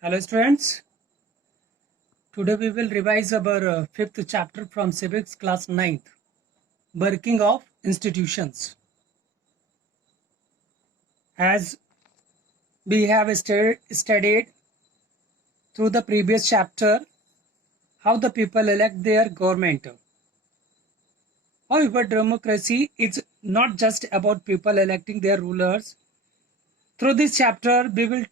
Hello students, today we will revise our fifth chapter from civics class 9th, working of institutions. As we have studied through the previous chapter how the people elect their government. However, democracy is not just about people electing their rulers. Through this chapter we will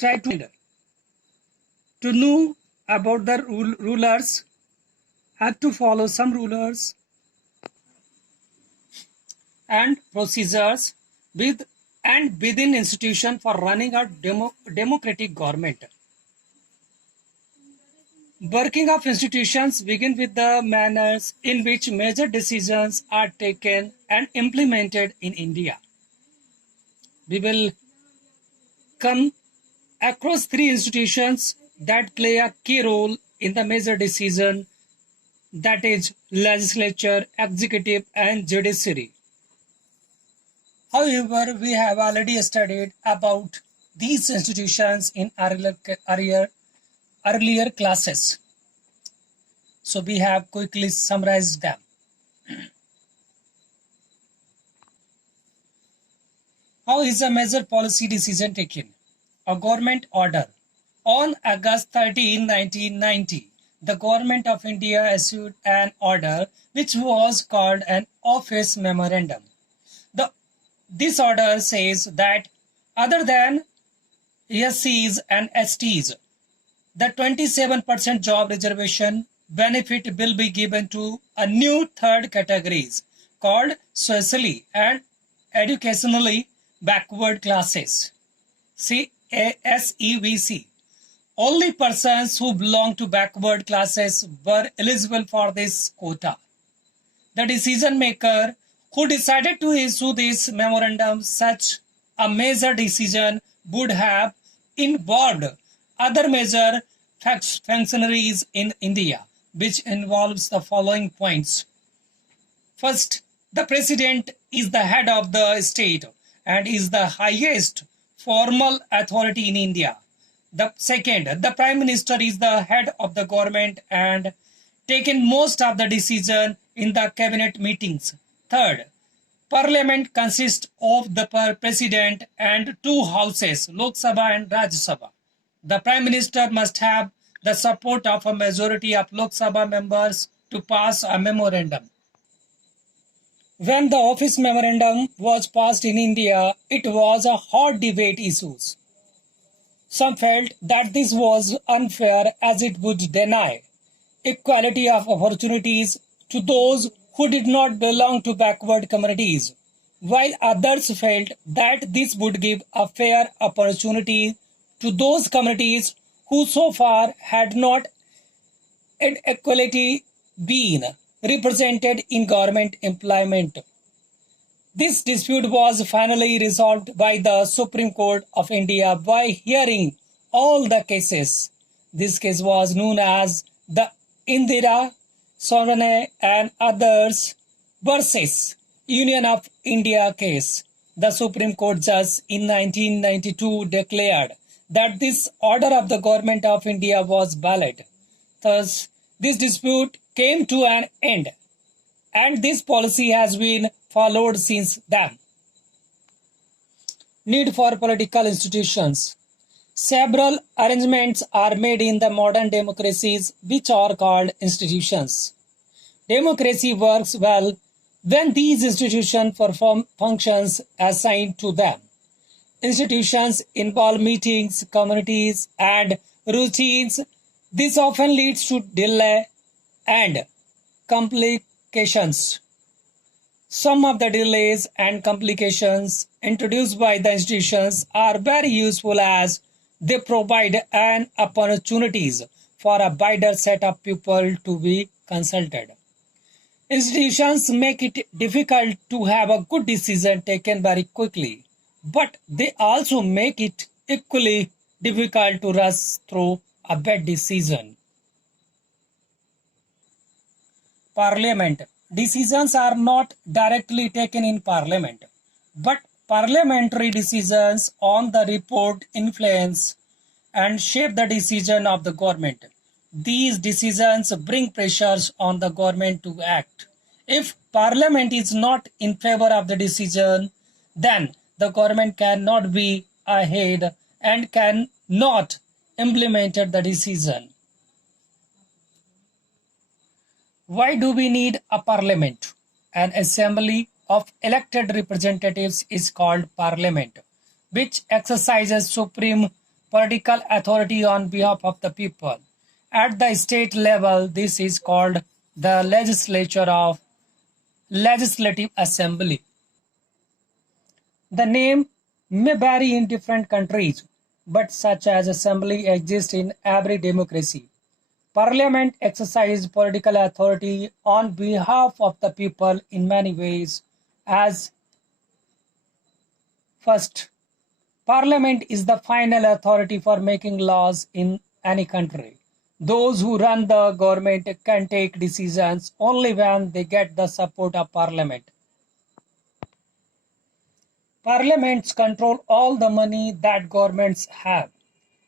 try to know about the rulers, have to follow some rulers and procedures within institution for running a democratic government. Working of institutions begin with the manners in which major decisions are taken and implemented in India. We will come across three institutions that play a key role in the major decision, that is legislature, executive and judiciary. However, we have already studied about these institutions in earlier classes. So we have quickly summarized them. How is a major policy decision taken? A government order. On August 13, 1990, the Government of India issued an order which was called an Office Memorandum. This order says that other than SCs and STs, the 27% job reservation benefit will be given to a new third categories called socially and educationally backward classes, SEBC. Only persons who belong to backward classes were eligible for this quota. The decision maker who decided to issue this memorandum, such a major decision would have involved other major functionaries in India, which involves the following points. First, the president is the head of the state and is the highest formal authority in India. The second, the prime minister is the head of the government and taken most of the decision in the cabinet meetings. Third, parliament consists of the president and two houses, Lok Sabha and Rajya Sabha. The prime minister must have the support of a majority of Lok Sabha members to pass a memorandum. When the office memorandum was passed in India, it was a hot debate issue. Some felt that this was unfair as it would deny equality of opportunities to those who did not belong to backward communities, while others felt that this would give a fair opportunity to those communities who so far had not adequately been represented in government employment. This dispute was finally resolved by the Supreme Court of India by hearing all the cases. This case was known as the Indira Sorenay and others versus Union of India case. The Supreme Court judge in 1992 declared that this order of the Government of India was valid. Thus, this dispute came to an end, and this policy has been followed since then. Need for political institutions. Several arrangements are made in the modern democracies which are called institutions. Democracy works well when these institutions perform functions assigned to them. Institutions involve meetings, committees, and routines. This often leads to delay and complications. Some of the delays and complications introduced by the institutions are very useful as they provide an opportunities for a wider set of people to be consulted. Institutions make it difficult to have a good decision taken very quickly, but they also make it equally difficult to rush through a bad decision. Parliament. Decisions are not directly taken in Parliament, but parliamentary decisions on the report influence and shape the decision of the government. These decisions bring pressures on the government to act. If parliament is not in favor of the decision, then the government cannot be ahead and cannot implement the decision. Why do we need a parliament? An assembly of elected representatives is called parliament, which exercises supreme political authority on behalf of the people. At the state level, this is called the legislature of legislative assembly. The name may vary in different countries, but such as assembly exists in every democracy. Parliament exercises political authority on behalf of the people in many ways. As first, Parliament is the final authority for making laws in any country. Those who run the government can take decisions only when they get the support of Parliament. Parliaments control all the money that governments have.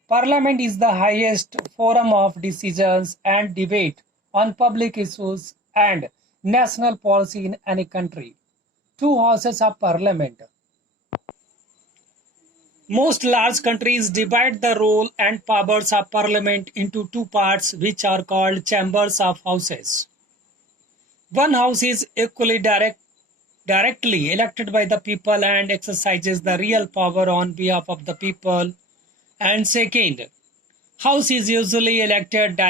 Parliament is the highest forum of decisions and debate on public issues and national policy in any country. Two houses of parliament. Most large countries divide the role and powers of parliament into two parts, which are called chambers of houses. One house is equally directly elected by the people and exercises the real power on behalf of the people. And second, house is usually elected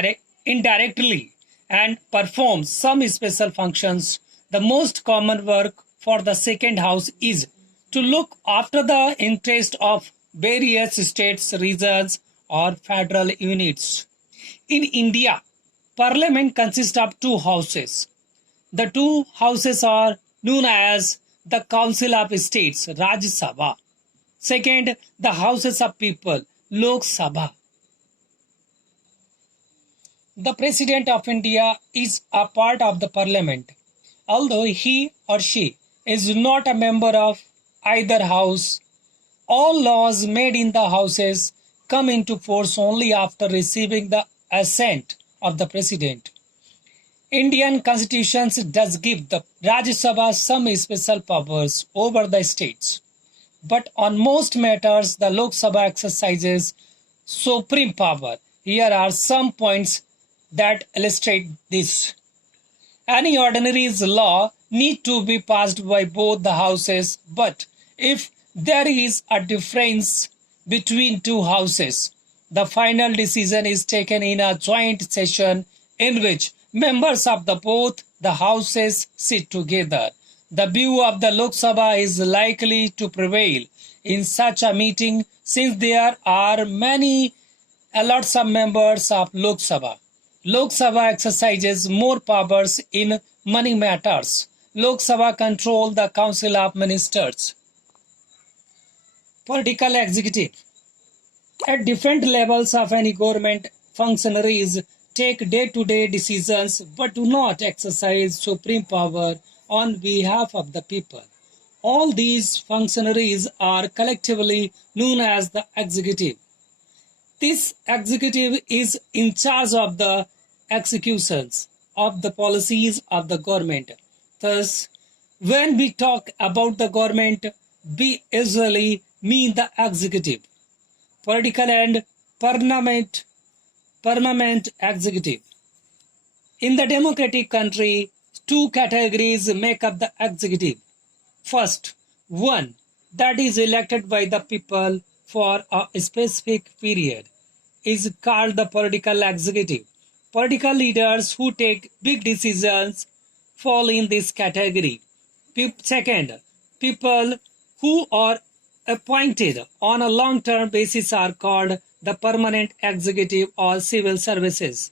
indirectly and performs some special functions. The most common work for the second house is to look after the interest of various states, regions, or federal units. In India, Parliament consists of two houses. The two houses are known as the Council of States, Rajya Sabha. Second, the Houses of People, Lok Sabha. The President of India is a part of the Parliament, although he or she is not a member of either house. All laws made in the houses come into force only after receiving the assent of the President. Indian Constitution does give the Rajya Sabha some special powers over the states. But on most matters, the Lok Sabha exercises supreme power. Here are some points that illustrate this. Any ordinary law need to be passed by both the houses, but if there is a difference between two houses, the final decision is taken in a joint session in which members of both the houses sit together. The view of the Lok Sabha is likely to prevail in such a meeting since there are lots of members of Lok Sabha. Lok Sabha exercises more powers in money matters. Lok Sabha controls the Council of Ministers. Political executive. At different levels of any government, functionaries take day-to-day decisions but do not exercise supreme power on behalf of the people. All these functionaries are collectively known as the executive. This executive is in charge of the executions of the policies of the government. Thus, when we talk about the government, we usually mean the executive, political and permanent executive. In the democratic country, two categories make up the executive. First, one that is elected by the people for a specific period is called the political executive. Political leaders who take big decisions fall in this category. Second, people who are appointed on a long-term basis are called the permanent executive or civil services.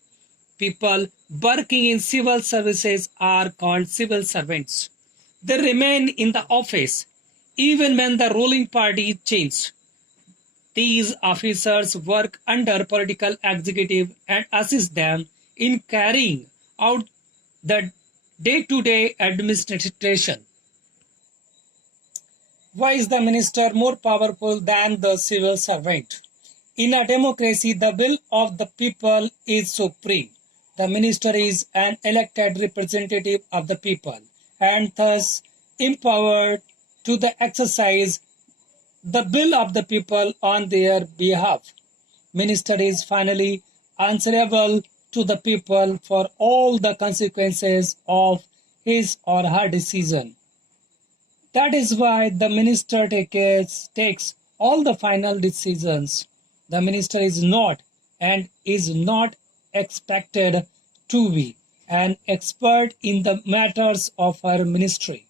People working in civil services are called civil servants. They remain in the office even when the ruling party changes. These officers work under political executive and assist them in carrying out the day-to-day administration. Why is the minister more powerful than the civil servant? In a democracy, the will of the people is supreme. The minister is an elected representative of the people and thus empowered to the exercise the will of the people on their behalf. Minister is finally answerable to the people for all the consequences of his or her decision. That is why the minister takes all the final decisions. The minister is not and is not expected to be an expert in the matters of her ministry.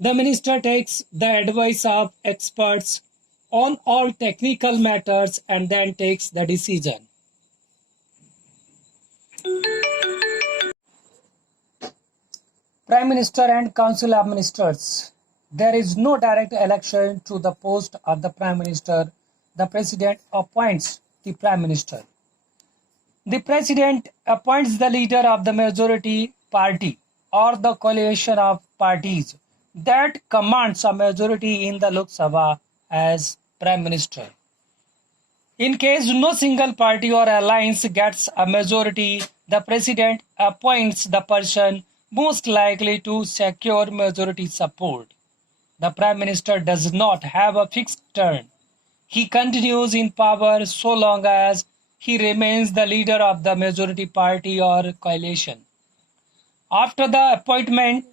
The minister takes the advice of experts on all technical matters and then takes the decision. Prime Minister and Council of Ministers. There is no direct election to the post of the Prime Minister. The President appoints the Prime Minister. The President appoints the leader of the majority party or the coalition of parties that commands a majority in the Lok Sabha as Prime Minister. In case no single party or alliance gets a majority, the President appoints the person most likely to secure majority support. The Prime Minister does not have a fixed term. He continues in power so long as he remains the leader of the majority party or coalition. After the appointment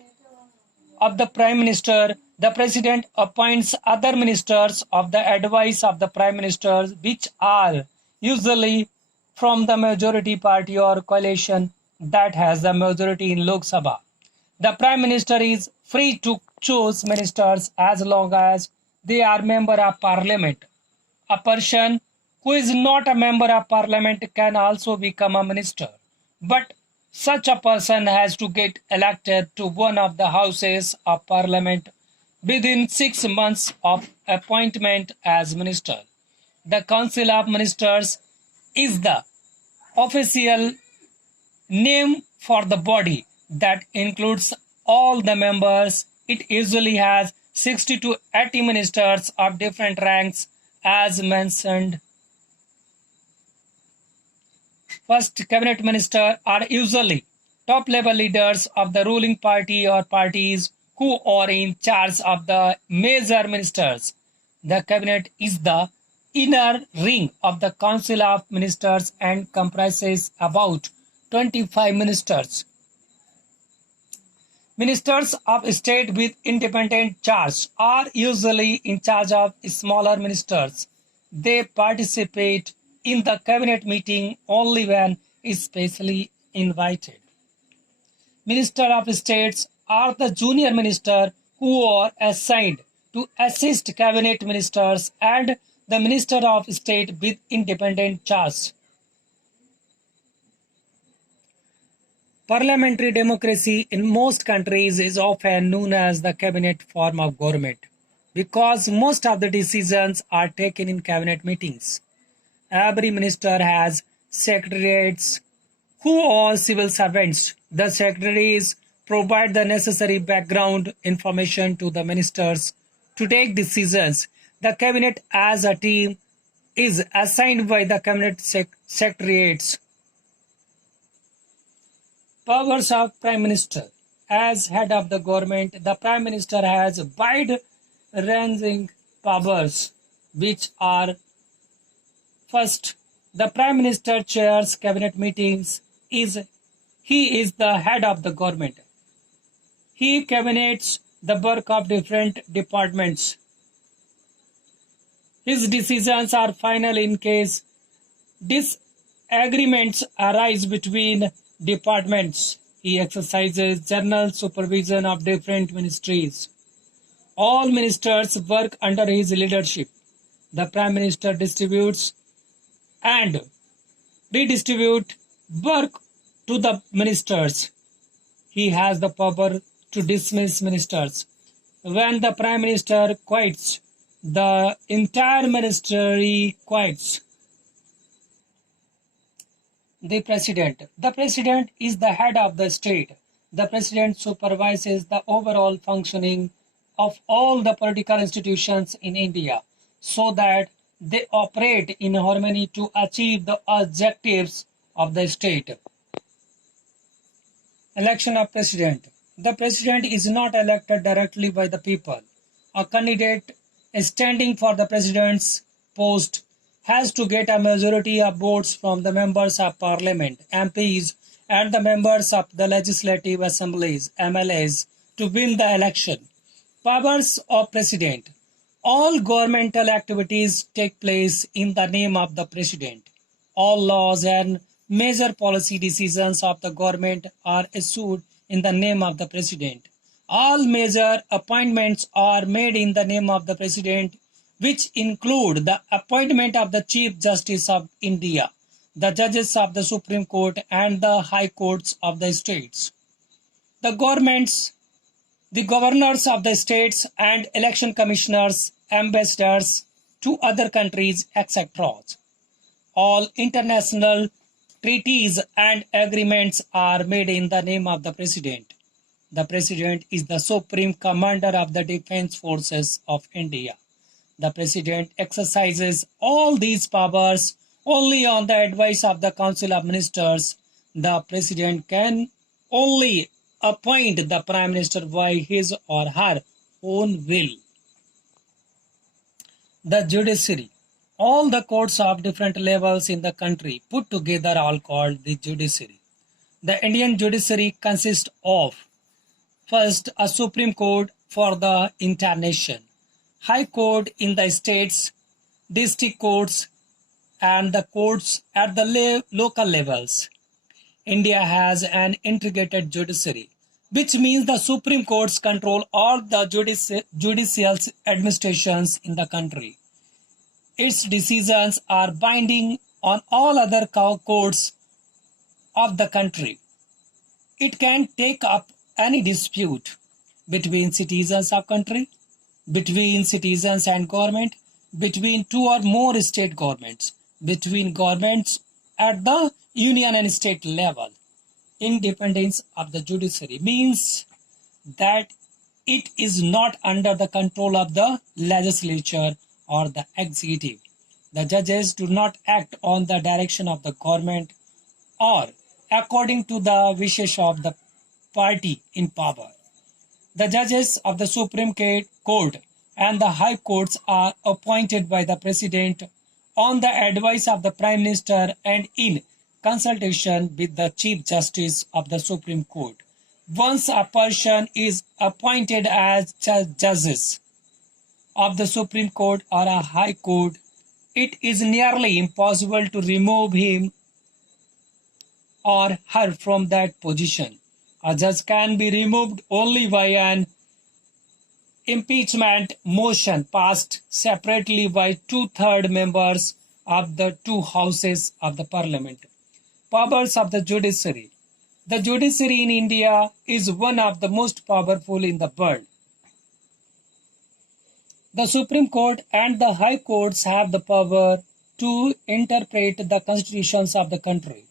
of the Prime Minister, the President appoints other ministers of the advice of the Prime Minister, which are usually from the majority party or coalition that has the majority in Lok Sabha. The Prime Minister is free to choose ministers as long as they are member of Parliament. A person who is not a member of Parliament can also become a minister, but such a person has to get elected to one of the houses of Parliament within 6 months of appointment as minister. The Council of Ministers is the official name for the body that includes all the members. It usually has 60 to 80 ministers of different ranks as mentioned. First cabinet minister are usually top level leaders of the ruling party or parties who are in charge of the major ministers. The cabinet is the inner ring of the Council of Ministers and comprises about 25 ministers. Ministers of state with independent charge are usually in charge of smaller ministers. They participate in the cabinet meeting only when especially invited. Minister of States are the junior minister who are assigned to assist cabinet ministers and the Minister of State with independent charge. Parliamentary democracy in most countries is often known as the cabinet form of government because most of the decisions are taken in cabinet meetings. Every minister has secretariats who are civil servants. The secretaries provide the necessary background information to the ministers to take decisions. The cabinet as a team is assigned by the cabinet secretariats. Powers of Prime Minister. As head of the government, the Prime Minister has wide-ranging powers, which are: first, the Prime Minister chairs cabinet meetings. He is the head of the government. He coordinates the work of different departments. His decisions are final in case disagreements arise between departments. He exercises general supervision of different ministries. All ministers work under his leadership. The Prime Minister distributes and redistributes work to the ministers. He has the power to dismiss ministers. When the Prime Minister quits, the entire ministry quits. The President. The President is the head of the state. The President supervises the overall functioning of all the political institutions in India so that They operate in harmony to achieve the objectives of the state. Election of President. The President is not elected directly by the people. A candidate standing for the President's post has to get a majority of votes from the members of Parliament, MPs, and the members of the Legislative Assemblies, MLAs, to win the election. Powers of President. All governmental activities take place in the name of the President. All laws and major policy decisions of the government are issued in the name of the President. All major appointments are made in the name of the President, which include the appointment of the Chief Justice of India, the judges of the Supreme Court, and the High Courts of the states. The governors of the states and election commissioners, ambassadors to other countries, etc. All international treaties and agreements are made in the name of the President. The President is the supreme commander of the Defense Forces of India. The President exercises all these powers only on the advice of the Council of Ministers. The President can only appoint the Prime Minister by his or her own will. The Judiciary. All the courts of different levels in the country put together are called the Judiciary. The Indian Judiciary consists of: first, a Supreme Court for the entire nation, High Court in the states, district courts, and the courts at the local levels. India has an integrated judiciary, which means the Supreme Courts control all the judicial administrations in the country. Its decisions are binding on all other courts of the country. It can take up any dispute between citizens of country, between citizens and government, between two or more state governments, between governments at the union and state level. Independence of the judiciary means that it is not under the control of the legislature or the executive. The judges do not act on the direction of the government or according to the wishes of the party in power. The judges of the Supreme Court and the High Courts are appointed by the President on the advice of the Prime Minister and in consultation with the Chief Justice of the Supreme Court. Once a person is appointed as judges of the Supreme Court or a High Court, it is nearly impossible to remove him or her from that position. A judge can be removed only by an impeachment motion passed separately by two-thirds members of the two houses of the parliament. Powers of the judiciary. The judiciary in India is one of the most powerful in the world. The Supreme Court and the High Courts have the power to interpret the constitutions of the country.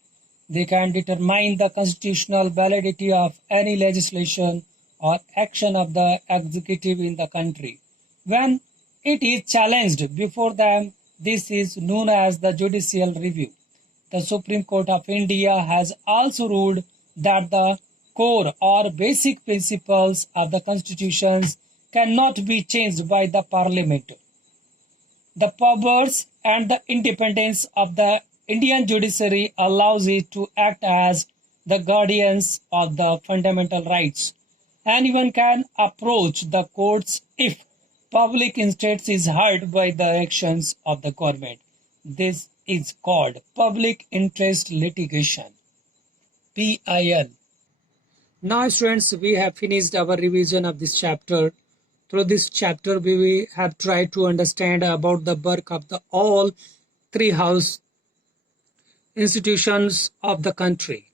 They can determine the constitutional validity of any legislation or action of the executive in the country. When it is challenged before them, this is known as the judicial review. The Supreme Court of India has also ruled that the core or basic principles of the constitutions cannot be changed by the parliament. The powers and the independence of the Indian judiciary allows it to act as the guardians of the fundamental rights. Anyone can approach the courts if public interest is hurt by the actions of the government. This is called public interest litigation. PIL. Now students, we have finished our revision of this chapter. Through this chapter, we have tried to understand about the work of the all three house institutions of the country.